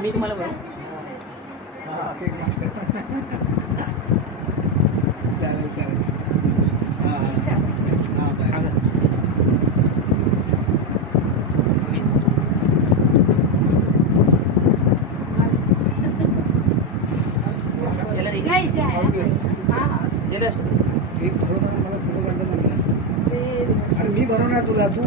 मी तुम्हाला मी बनवणार तुला तू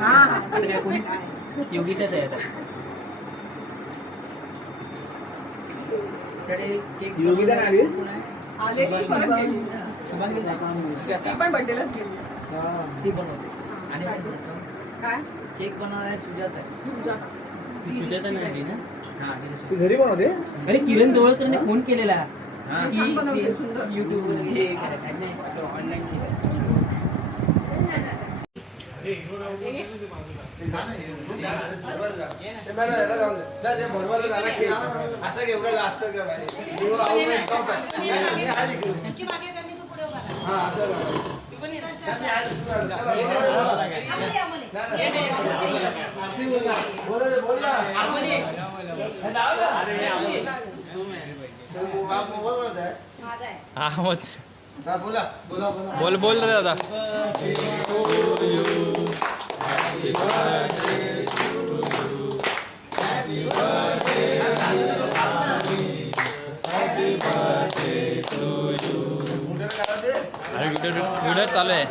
हात योगीचाच आहे योगीचा आली पण बर्थडेलाच गेली ती बनवते आणि काय केक बनवणारे सुजाता सुजाता नाही ना तू घरी बनवते अरे किरण जवळकरने फोन केलेला युट्यूब ऑनलाईन बोल बोल रे दादा व्हिडिओ चालू आहे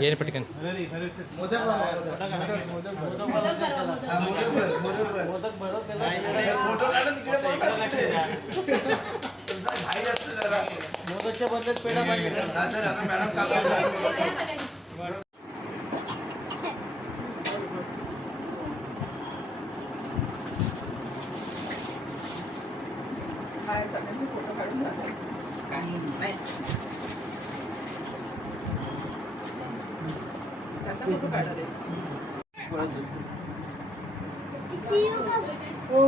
घे पटकन मोदकच्या बदल्यात पेढा पाहिजे फोटो काढून त्याचा फोटो काढा दे हो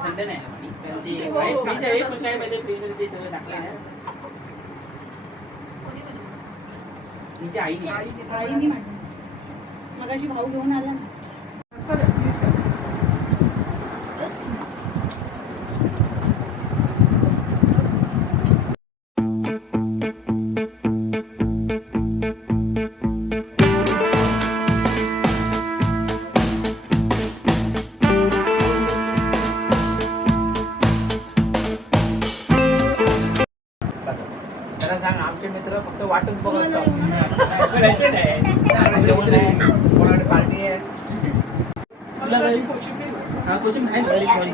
थंड नाही व्हाईट फिश आहे पण काय माहिती फ्रीजर ते सगळं टाकलं ना तिच्या आईने मगाशी भाऊ घेऊन आला ना फक्त वाटून बघ तुम्हाला असतं. येऊ ना? पण असं नाही. त्याकडे जेवण आहे, कोणाकडे पार्टी आहे. तुला मला घरी- तशी कोशिंबीर आहे. हा क्वेश्चन नाही सॉरी सॉरी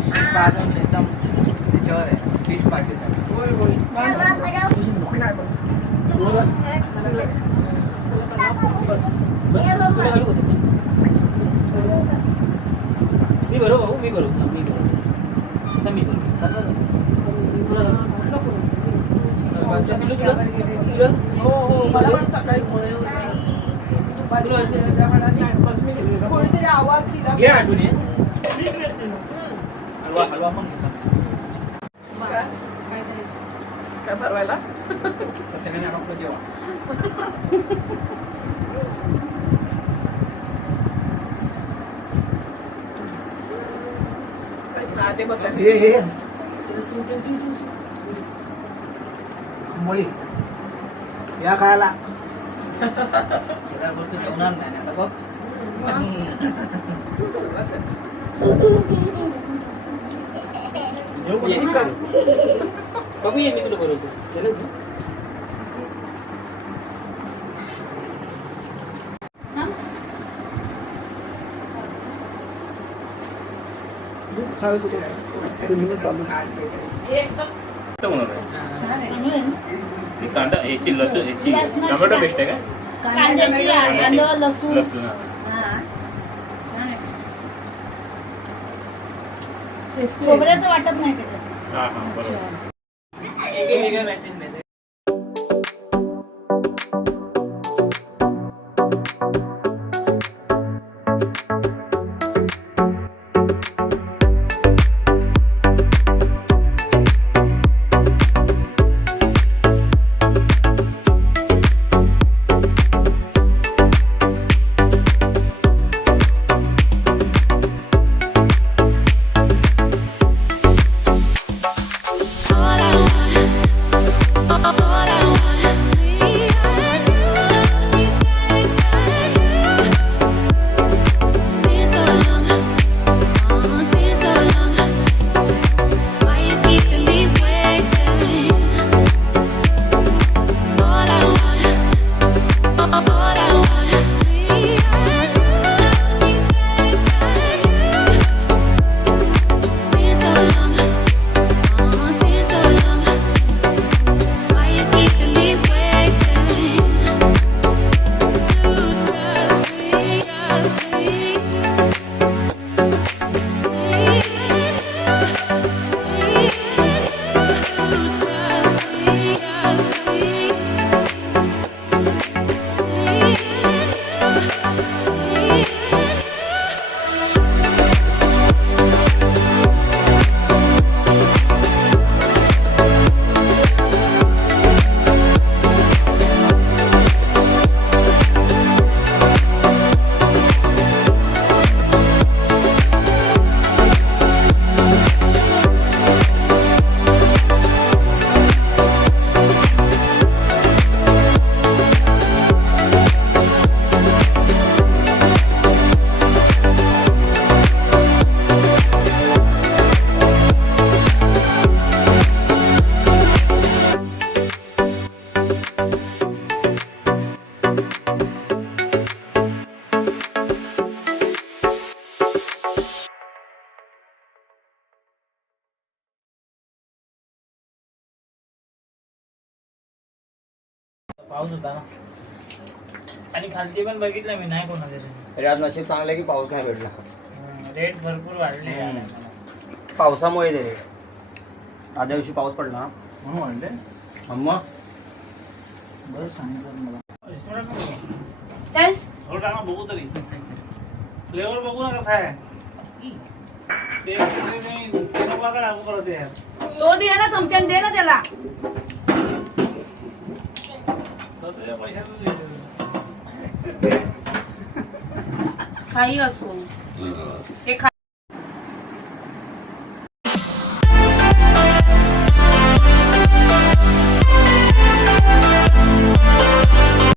फिश पार्टी एकदम त्याच्यावर आहे फिश पार्टीसाठी. होय होय नाही बघ. मी बरोबर भाऊ मी बरोबर मी बरोबर आता मी बरोबर हो हो मला पण सकाळी कोणी कोणीतरी आवाज दिला. घे आठवणी हलवा हलवा पण घेतला. काय करायचं? काय भरवायला त्याने आपलं जेवण. ते बघ हे मुली या खायला बोलतो जेवणार नाही आता बघ. चिकन बघू ये मी तुला बरोबर केलं ना हा? खायला चालू चांगलं आहे ना? ही कांदा याची लसूण याची लसणाची टोमॅटो पेस्ट आहे का कांद्याची आलं लसूण लसूण हा. हा. खोबऱ्याचं वाटत नाही त्याच्यात. हा हा बरोबर वेगळा मेसेज मेसेज पाऊस होता ना आणि खालती पण बघितलं मी नाही कोणाला तरी आज नशीब चांगलं आहे की पाऊस नाही भेटला रेट भरपूर वाढले पावसामुळे ते आदल्या दिवशी पाऊस पडला ना म्हणून वाढले मग बस सांगितलं मला चल बघू तरी फ्लेवर बघू ना कसा आहे ते नको का लागू करत यार तो दे ना चमच्याने दे ना त्याला सगळ्या पैशाचं काही असो हे